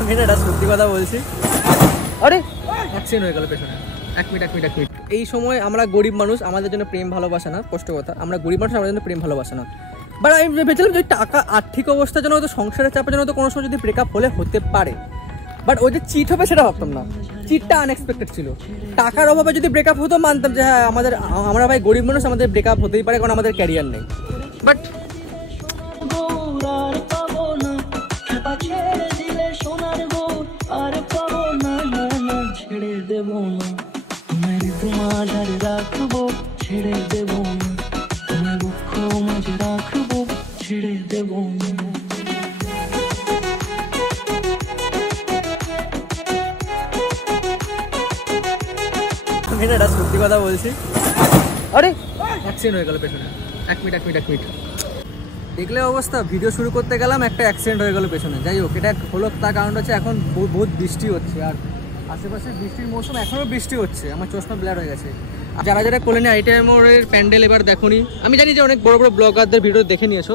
আমি এটা সত্যি কথা বলছি। আরে অ্যাক্সিডেন্ট হয়ে গেল পেছনে। এক মিনিট। এই সময় আমরা গরিব মানুষ, আমাদের জন্য প্রেম ভালোবাসা না, স্পষ্ট কথা। আমরা গরিব মানুষ, আমাদের জন্য প্রেম ভালোবাসা না। বাট আমি ভেবেছিলাম যে টাকা, আর্থিক অবস্থার জন্য হয়তো, সংসারের চাপের জন্য হয়তো কোনো সময় যদি ব্রেকআপ হলে হতে পারে। বাট ওই যে চিট হবে সেটা ভাবতাম না। চিটটা আনএক্সপেক্টেড ছিল। টাকার অভাবে যদি ব্রেকআপ হতো মানতাম যে হ্যাঁ আমরা ভাই গরিব মানুষ, আমাদের ব্রেকআপ হতেই পারে, কারণ আমাদের ক্যারিয়ার নেই। বাট আমি এটা সত্যি কথা বলছি। আরে অ্যাক্সিডেন্ট হয়ে গেল পেছনে। এক মিনিট। দেখলে অবস্থা, ভিডিও শুরু করতে গেলাম, একটা অ্যাক্সিডেন্ট হয়ে গেল পেছনে। যাই হোক, এটা হলো, তার কারণ হচ্ছে এখন বহুত বৃষ্টি হচ্ছে, আর আশেপাশে বৃষ্টির মৌসুম, এখনও বৃষ্টি হচ্ছে। আমার চশমা ব্লার হয়ে গেছে। যারা কল্যাণী আইটিআই মোড়ের প্যান্ডেল এবার দেখোনি, আমি জানি যে অনেক বড় বড় ব্লগারদের ভিডিও দেখে নিয়েছো।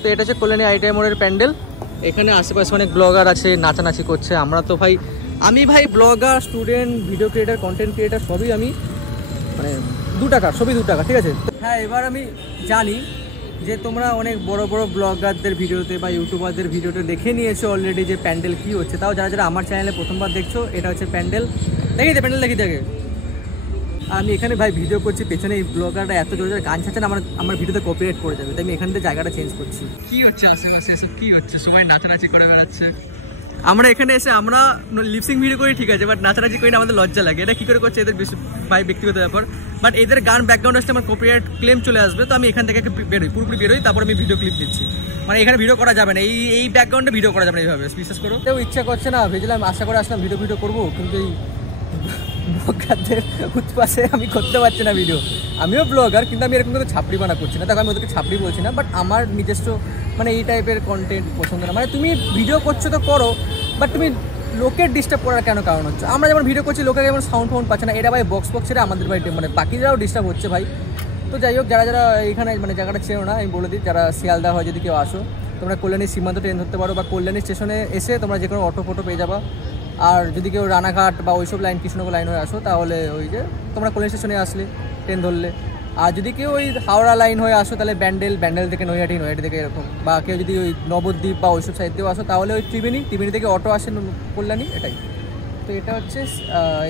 তো এটা হচ্ছে কল্যাণী আইটিআই মোড়ের প্যান্ডেল। এখানে আশেপাশে অনেক ব্লগার আছে, নাচানাচি করছে। আমরা তো ভাই, আমি ভাই blogger, student, video creator, content creator, সবই আমি, মানে 2 টাকা, সবই 2 টাকা, ঠিক আছে। হ্যাঁ, এবার আমি জানি যে তোমরা অনেক বড় বড় ব্লগারদের ভিডিওতে বা ইউটিউবারদের ভিডিওতে দেখে নিয়েছো অলরেডি যে প্যান্ডেল কী হচ্ছে। তাও যারা আমার চ্যানেলে প্রথমবার দেখছো, এটা হচ্ছে প্যান্ডেল। প্যান্ডেল দেখি দেখে আমি এখানে ভাই ভিডিও করছি, পেছনে এই ব্লগাররা এত জোরে গান ছাড়ছেন, আমার ভিডিওতে কপিরাইট করে যাবে। তাই আমি এখান থেকে জায়গাটা চেঞ্জ করছি। কি হচ্ছে আশেপাশে, এসব কি হচ্ছে? সবাই নাচানাচি করে বেড়াচ্ছে। আমরা এখানে এসে আমরা লিপসিং ভিডিও করি, ঠিক আছে, বাট নাচানাচি করি না, আমাদের লজ্জা লাগে। এটা কী করে করছে এদের ভাই ব্যক্তিগত ব্যাপার। বাট এদের গান ব্যাকগ্রাউন্ড আসলে আমার কপিরাইট ক্লেম চলে আসবে। তো আমি এখান থেকে পুরোপুরি বেরোই, তারপর আমি ভিডিও ক্লিপ দিচ্ছি। মানে এখানে ভিডিও করা যাবে না, এই ব্যাকগ্রাউন্ডে ভিডিও করা যাবে না এইভাবে, বিশ্বাস করো। কেউ ইচ্ছা করছে না, ভেবেছিলাম, আশা করে আসলাম ভিডিও করবো, কিন্তু এই ব্লগারদের উৎপাসে আমি করতে পারছি না ভিডিও। আমিও ব্লগার, কিন্তু আমি এরকম করে ছাপড়ি বানা করছি না। দেখো, আমি ওদেরকে ছাপড়ি বলছি না, বাট আমার নিজস্ব মানে এই টাইপের কন্টেন্ট পছন্দ না। মানে তুমি ভিডিও করছো তো করো, বাট তুমি লোকের ডিস্টার্ব করার কেন কারণ হচ্ছে? আমরা যেমন ভিডিও করছি, লোকের যেমন সাউন্ড পাচ্ছে না, এটা ভাই বক্স ছেড়ে আমাদের ভাই মানে বাকিরাও ডিস্টার্ব হচ্ছে ভাই। তো যাই হোক, যারা এইখানে মানে জায়গাটা চেনো না, আমি বলে দিই, যারা শিয়ালদা হয় যদি কেউ আসো, তোমরা কল্যাণী সীমান্ত ট্রেন ধরতে পারো, বা কল্যাণী স্টেশনে এসে তোমরা যে কোনো অটো ফটো পেয়ে যাবা। আর যদি কেউ রানাঘাট বা ওইসব লাইন, কৃষ্ণনগর লাইন হয়ে আসো, তাহলে ওই যে তোমরা কল্যাণী স্টেশনে আসলে ট্রেন ধরলে। আর যদি কেউ ওই হাওড়া লাইন হয়ে আসো, তাহলে ব্যান্ডেল থেকে নৈহাটি থেকে এরকম। বা কেউ যদি ওই নবদ্বীপ বা ওইসব সাইড দিয়েও আসো, তাহলে ওই ত্রিবেণী থেকে অটো আসে কল্যাণী, এটাই। তো এটা হচ্ছে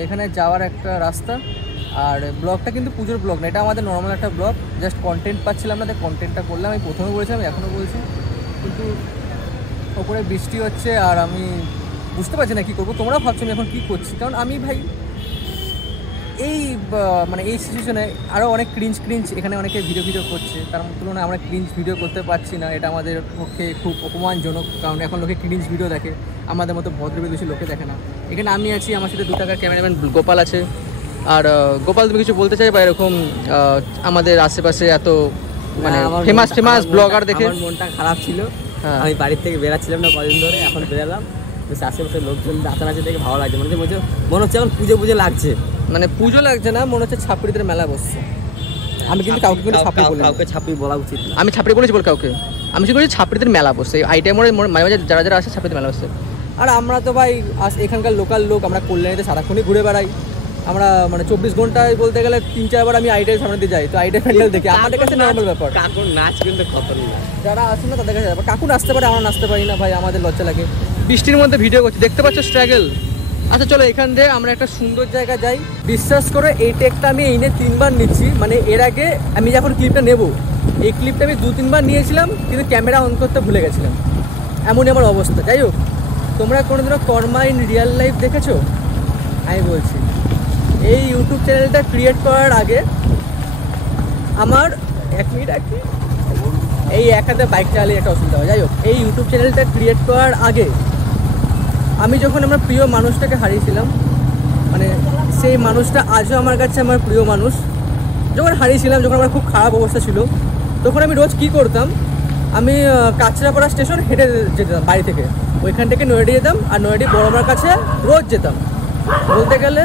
এখানে যাওয়ার একটা রাস্তা। আর ব্লগটা কিন্তু পুজোর ব্লগ না, এটা আমাদের নর্মাল একটা ব্লগ। জাস্ট কন্টেন্ট পাচ্ছিলাম না, তাই কন্টেন্টটা করলাম। আমি প্রথমে বলেছিলাম, এখনও বলছি, কিন্তু ওপরে বৃষ্টি হচ্ছে আর আমি বুঝতে পারছি না কী করবো। তোমরা ভাবছো আমি এখন কী করছি, কারণ আমি ভাই এই মানে এই সিচুয়েশনে আরও অনেক ক্রিঞ্জ এখানে অনেকে ভিডিও করছে, তার তুলনায় আমরা ক্রিঞ্জ ভিডিও করতে পারছি না। এটা আমাদের পক্ষে খুব অপমানজনক, কারণ এখন লোকে ক্রিঞ্জ ভিডিও দেখে, আমাদের মতো ভদ্রবেশী লোকে দেখে না। এখানে আমি আছি, আমার সাথে 2 টাকার ক্যামেরাম্যান গোপাল আছে। আর গোপাল, তুমি কিছু বলতে চাই বা এরকম আমাদের আশেপাশে এত মানে ফেমাস ব্লগার দেখে? আমার মনটা খারাপ ছিল, আমি বাড়ির থেকে বেরাচ্ছিলাম না কদিন ধরে, এখন বেরালাম। আশেপাশের লোকজন নাচানাচি দেখে ভালো লাগছে, মনে হচ্ছে এখন পুজো লাগছে। মানে পুজো লাগছে না, মনে হচ্ছে ছাপড়িদের মেলা বসছে। আমি কিন্তু কাউকে ছাপড়ি বলা উচিত না। আমি ছাপড়ি বলেছি বল কাউকে? আমি শুধু বলছি ছাপড়িদের মেলা বসছে, আইটিআই মোড়ে মাঝে মাঝে যারা আসে ছাপড়িদের মেলা বসছে। আর আমরা তো ভাই এখানকার লোকাল লোক, আমরা কল্যাণীতে সারাক্ষণই ঘুরে বেড়াই। আমরা মানে 24 ঘন্টায় বলতে গেলে 3-4 বার আমি আইটিআই সামনে দিয়ে যাই। তো আইটিআই প্যান্ডেল দেখি, আমাদের কাছে নর্মাল ব্যাপার। কাকুর নাচ কিন্তু খতরনাক, যারা আসেন না তাদের কাছে ব্যাপার। কাকু নাচতে পারে, আমরা নাচতে পারি না ভাই, আমাদের লজ্জা লাগে। বৃষ্টির মধ্যে ভিডিও করছি, দেখতে পাচ্ছ স্ট্রাগল। আচ্ছা চলো, এখান দিয়ে আমরা একটা সুন্দর জায়গা যাই। বিশ্বাস করে এই টেকটা আমি এই নিয়ে 3 বার নিচ্ছি। মানে এর আগে আমি যখন ক্লিপটা নেব, এই ক্লিপটা আমি 2-3 বার নিয়েছিলাম, কিন্তু ক্যামেরা অন করতে ভুলে গেছিলাম, এমনই আমার অবস্থা। যাই হোক, তোমরা কোনোদিনও কর্মা ইন রিয়েল লাইফ দেখেছো? আমি বলছি, এই ইউটিউব চ্যানেলটা ক্রিয়েট করার আগে আমার এই এক হাতে বাইক চালিয়ে একটা অসুবিধা হয়। যাই হোক, এই ইউটিউব চ্যানেলটা ক্রিয়েট করার আগে আমি যখন আমার প্রিয় মানুষটাকে হারিয়েছিলাম, মানে সেই মানুষটা আজও আমার কাছে আমার প্রিয় মানুষ। যখন হারিয়েছিলাম, যখন আমার খুব খারাপ অবস্থা ছিল, তখন আমি রোজ কী করতাম, আমি কাঁচরাপাড়া স্টেশন হেঁটে যেতাম বাড়ি থেকে। ওইখান থেকে নৈহাটি যেতাম, আর নৈহাটি বড়মার কাছে রোজ যেতাম। বলতে গেলে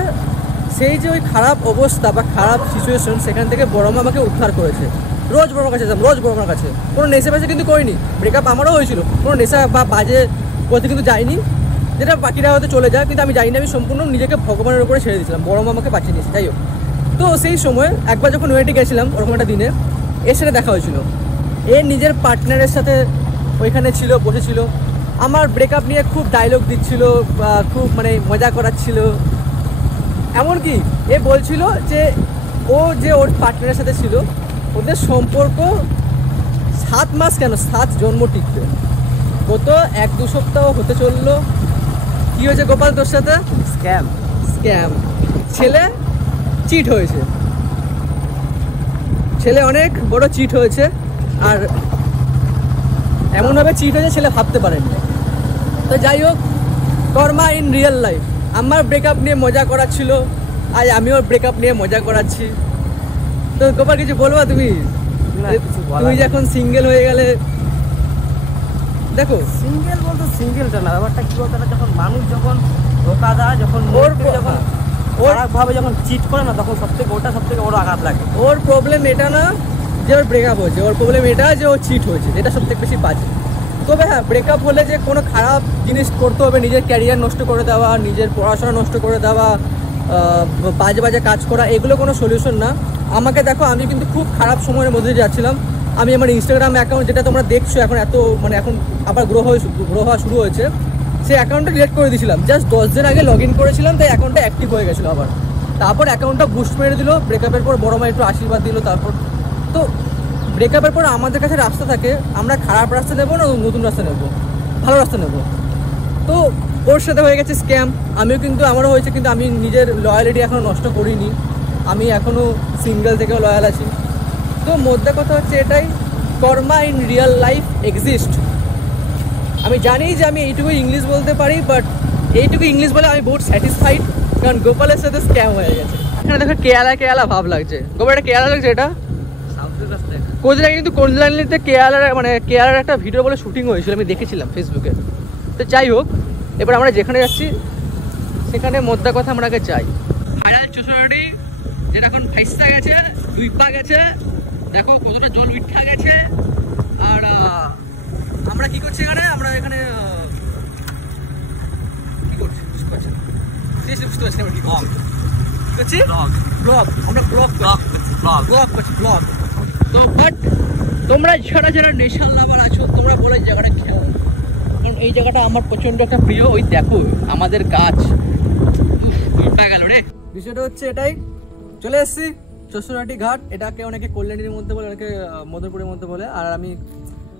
সেই যে ওই খারাপ অবস্থা বা খারাপ সিচুয়েশন, সেখান থেকে বড়মা আমাকে উদ্ধার করেছে। রোজ বড়মার কাছে যেতাম, রোজ বড়মার কাছে। কোনো নেশা ফেশা কিন্তু করিনি, ব্রেকআপ আমারও হয়েছিল, কোনো নেশা বা বাজে করতে কিন্তু যাইনি। যেটা বাকিরা হয়তো চলে যায়, কিন্তু আমি জানি না, আমি সম্পূর্ণ নিজেকে ভগবানের উপরে ছেড়ে দিয়েছিলাম, বড় মামাকে বাঁচিয়ে নিয়েছি। যাই হোক, তো সেই সময় একবার যখন ওয়েটে গেছিলাম ওরকম একটা দিনে এর সাথে দেখা হয়েছিল। এর নিজের পার্টনারের সাথে ওইখানে ছিল, বসেছিল, আমার ব্রেকআপ নিয়ে খুব ডায়লগ দিচ্ছিল, খুব মানে মজা করাচ্ছিল। এমনকি এ বলছিল যে ও যে ওর পার্টনারের সাথে ছিল, ওদের সম্পর্ক 7 মাস কেন 7 জন্ম টিকবে। গত 1-2 সপ্তাহ হতে চললো। কি হয়েছে গোপাল তোর সাথে? স্ক্যাম। ছেলে চিট হয়েছে, ছেলে অনেক বড় চিট হয়েছে, আর এমনভাবে চিট হয়েছে ছেলে ভাবতে পারেনি। তো যাই হোক, কর্মা ইন রিয়েল লাইফ। আমার ব্রেকআপ নিয়ে মজা করাচ্ছিল, আজ আমিও ব্রেকআপ নিয়ে মজা করাচ্ছি। তো গোপাল কিছু বলবা তুমি? তুমি যখন সিঙ্গেল হয়ে গেলে, দেখো সিঙ্গেল বলতে সিঙ্গেলটা না, ব্যাপারটা কি বলতো, যখন মানুষ যখন ধোকা দেয়, যখন ওরভাবে যখন চিট করে না, তখন ওটা সব থেকে বড় আঘাত লাগে। ওর প্রবলেম এটা না যে ওর ব্রেকআপ হয়েছে, ওর প্রবলেম এটা যে ও চিট হয়েছে, এটা সব থেকে বেশি বাজে। তবে হ্যাঁ, ব্রেকআপ হলে যে কোনো খারাপ জিনিস করতে হবে, নিজের ক্যারিয়ার নষ্ট করে দেওয়া, নিজের পড়াশোনা নষ্ট করে দেওয়া, বাজে বাজে কাজ করা, এগুলো কোনো সলিউশন না। আমাকে দেখো, আমি কিন্তু খুব খারাপ সময়ের মধ্যে দিয়ে যাচ্ছিলাম। আমি আমার ইনস্টাগ্রাম অ্যাকাউন্ট, যেটা তোমরা দেখছো এখন এত মানে এখন আবার গ্রো হওয়া শুরু হয়েছে, সেই অ্যাকাউন্টটা ডিলিট করে দিয়েছিলাম। জাস্ট 10 দিন আগে লগ ইন করেছিলাম, তাই অ্যাকাউন্টটা অ্যাক্টিভ হয়ে গেছিলো আবার। তারপর অ্যাকাউন্টটা বুস্ট মেরে দিল, ব্রেকআপের পর বড় মা একটু আশীর্বাদ দিল। তারপর তো ব্রেকআপের পর আমাদের কাছে রাস্তা থাকে, আমরা খারাপ রাস্তা নেবো না নতুন রাস্তা নেবো, ভালো রাস্তা নেবো। তো ওর সাথে হয়ে গেছে স্ক্যাম, আমিও কিন্তু আমারও হয়েছে, কিন্তু আমি নিজের লয়ালিটি এখনও নষ্ট করিনি, আমি এখনও সিঙ্গেল থেকেও লয়াল আছি। তো মধ্যে কথা হচ্ছে এটাই, কর্মা ইন রিয়েল লাইফ এক্সিস্ট। আমি জানি যে আমি এইটুকু ইংলিশ বলতে পারি, বাট এইটুকু ইংলিশ বলে আমি বহুত স্যাটিসফাইড, কারণ গোপালের সাথে স্ক্যাম হয়ে গেছে। এখানে দেখো কেয়ালা ভাব লাগছে। গোপাল, এটা কেয়ালা লাগছে, এটা কোচবিহার, কিন্তু কোচবিহারিতে কেয়ালার একটা ভিডিও বলে শুটিং হয়েছিল, আমি দেখেছিলাম ফেসবুকে। তো যাই হোক, এবার আমরা যেখানে যাচ্ছি সেখানে মোদ্দা কথা আমরা আগে যাই। ভাইরাল চুষড়ি যেটা এখন ফেসা গেছে, দুইপা গেছে, দেখো কতটা জল উঠা গেছে। আর আমরা কি করছি এখানে? আমরা এখানে কি করছি বুঝতে পারছি না, বুঝতে পারছি আমরা কি করছি। ব্লগ, আমরা ব্লগ করছি। তো বাট তোমরা যারা নেশাল লাভার আছো, তোমরা বলে জায়গাটা খেয়াল, কারণ এই জায়গাটা আমার প্রচন্ড একটা প্রিয়। ওই দেখো আমাদের গাছ গেল রে। বিষয়টা হচ্ছে এটাই, চলে এসেছি চৌষট্টি ঘাট। এটাকে অনেকে কল্যাণীর মধ্যে বলে, অনেকে মদনপুরের মধ্যে বলে। আর আমি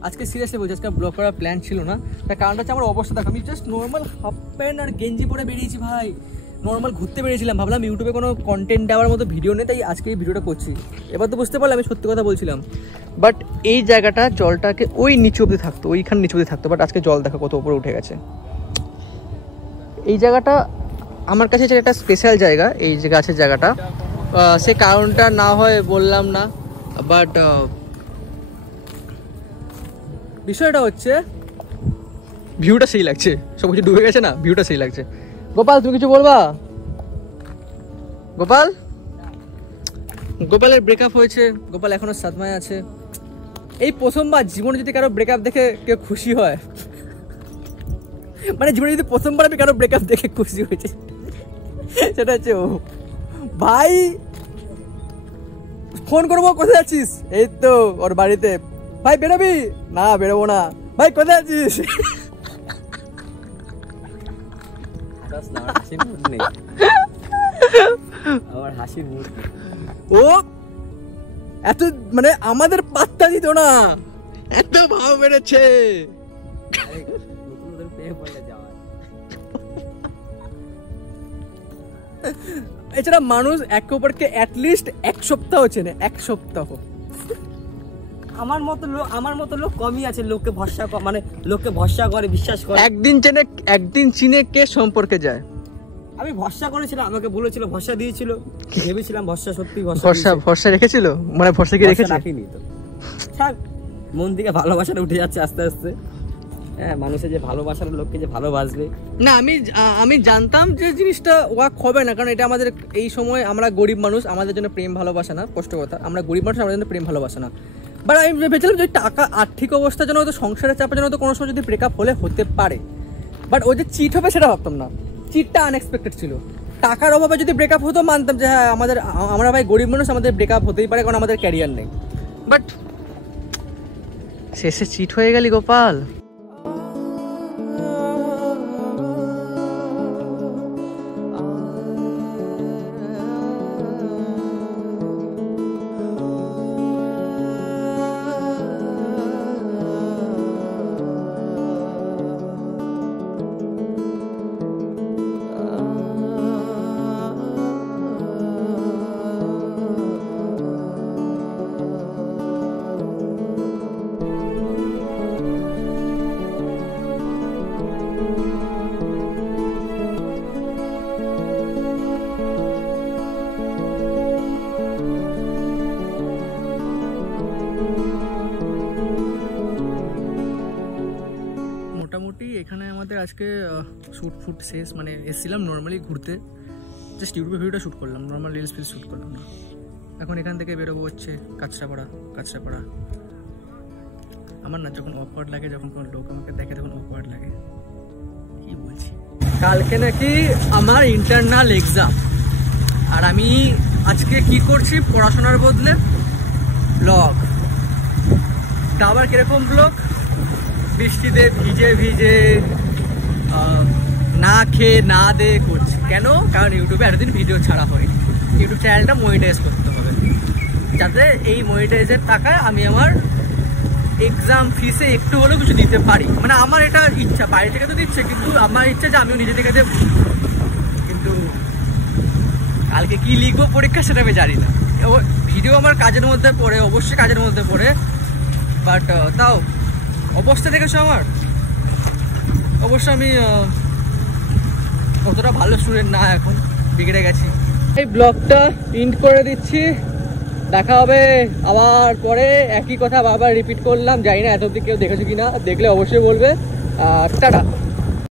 আজকে সিরিয়াসলি বলছি, আজকে ব্লগ করার প্ল্যান ছিল না। তার কারণটা হচ্ছে আমার অবস্থা দেখো, আমি জাস্ট নর্মাল হাফ প্যান্ট আর গেঞ্জি পরে বেরিয়েছি ভাই, নর্মাল ঘুরতে বেরিয়েছিলাম। ভাবলাম ইউটিউবে কোনো কন্টেন্ট দেওয়ার মতো ভিডিও নেই, তাই আজকে এই ভিডিওটা করছি। এবার তো বুঝতে পারলাম আমি সত্যি কথা বলছিলাম। বাট এই জায়গাটা জলটাকে ওই নিচু অবধি থাকতো, ওইখানে নিচু অবধি থাকতো, বাট আজকে জল দেখো কত উপরে উঠে গেছে। এই জায়গাটা আমার কাছে একটা স্পেশাল জায়গা, এই যে গাছের জায়গাটা। সে কারণটা না হয় বললাম না, বাট বিষয়টা হচ্ছে ভিউটা সেই লাগছে, সব কিছু ডুবে গেছে না, ভিউটা সেই লাগছে। গোপাল, তুমি কিছু বলবা? গোপালের ব্রেকআপ হয়েছে, গোপাল এখনো সাদমায় আছে। এই প্রথমবার জীবনে যদি কারো ব্রেকআপ দেখে কেউ খুশি হয়, মানে জীবনে যদি প্রথমবার আমি কারো ব্রেকআপ দেখে খুশি হয়েছে, সেটা হচ্ছে ও। ভাই ফোন করবো, কোথায় আছিস? এই তো ওর বাড়িতে। ভাই বেরোবি? না বেরোবো না। ভাই কোথায় আছিস? ও এত মানে আমাদের পাত্তা দিত না, এত ভাব বেড়েছে। এছাড়া মানুষ একে অপরকে অ্যাটলিস্ট 1 সপ্তাহ চেনে, 1 সপ্তাহ। আমার মতো লোক কমই আছে, লোককে ভরসা করে, বিশ্বাস করে। একদিন চিনে কে সম্পর্কে যায়। আমি ভরসা করেছিলাম, আমাকে বলেছিল, ভরসা দিয়েছিল, ভেবেছিলাম ভরসা সত্যি ভরসা রেখেছিল, মানে ভরসা কি রেখেছে? রাখিনি তো, থাক, মন থেকে ভালোবাসাটা উঠে যাচ্ছে আস্তে আস্তে। হ্যাঁ, মানুষের যে ভালোবাসার লোককে যে ভালোবাসবে না, আমি জানতাম যে জিনিসটা ওয়ার্ক হবে না, কারণ এটা আমাদের এই সময়, আমরা গরিব মানুষ, আমাদের জন্য প্রেম ভালোবাসা না, কষ্ট কথা, আমরা গরিব মানুষ, আমাদের জন্য প্রেম ভালোবাসা না। বাট আমি ভেবেছিলাম যে টাকা, আর্থিক অবস্থার জন্য হয়তো, সংসারের চাপের জন্য হয়তো কোনো সময় যদি ব্রেকআপ হতে পারে। বাট ও যে চিট হবে সেটা ভাবতাম না। চিটটা আনএক্সপেক্টেড ছিল। টাকার অভাবে যদি ব্রেকআপ হতো মানতাম যে হ্যাঁ আমরা ভাই গরিব মানুষ, আমাদের ব্রেকআপ হতেই পারে কারণ আমাদের ক্যারিয়ার নেই। বাট শেষে চিট হয়ে গেলি গোপাল। মোটামুটি এখানে আমাদের আজকে শ্যুট ফুট শেষ, মানে এসেছিলাম নর্মালি ঘুরতে, জাস্ট ইউটিউবে ভিডিওটা শ্যুট করলাম, নর্মাল রিলস ফিলস শ্যুট করলাম না। এখন এখান থেকে বেরোবো হচ্ছে কাঁচরাপাড়া। আমার না যখন অকওয়ার্ড লাগে, যখন কোনো লোক আমাকে দেখে তখন অকওয়ার্ড লাগে, কি বলছি। কালকে নাকি আমার ইন্টারনাল এক্সাম, আর আমি আজকে কি করছি পড়াশোনার বদলে ব্লগ। তা আবার কিরকম ব্লগ? বৃষ্টিতে ভিজে ভিজে না খেয়ে না দে করছি। কেন? কারণ ইউটিউবে এতদিন ভিডিও ছাড়া হয়নি। ইউটিউব চ্যানেলটা মনিটাইজ করতে হবে, যাতে এই মনিটাইজের টাকায় আমি আমার এক্সাম ফিসে একটু হলেও কিছু দিতে পারি। মানে আমার এটা ইচ্ছা, বাইরে থেকে তো দিচ্ছে, কিন্তু আমার ইচ্ছা যে আমিও নিজে থেকে দেব। কিন্তু কালকে কি লিখবো পরীক্ষা সেটা আমি জানি না। ভিডিও আমার কাজের মধ্যে পড়ে, অবশ্যই কাজের মধ্যে পড়ে, বাট তাও অবস্থা দেখেছো আমার। অবশ্য আমি অতটা ভালো স্টুডেন্ট না, এখন বিগড়ে গেছি। এই ব্লগটা এন্ড করে দিচ্ছি, দেখা হবে আবার পরে। একই কথা বারবার রিপিট করলাম, জানি না এত অব্দি কেউ দেখেছো কিনা, দেখলে অবশ্যই বলবে। টাটা।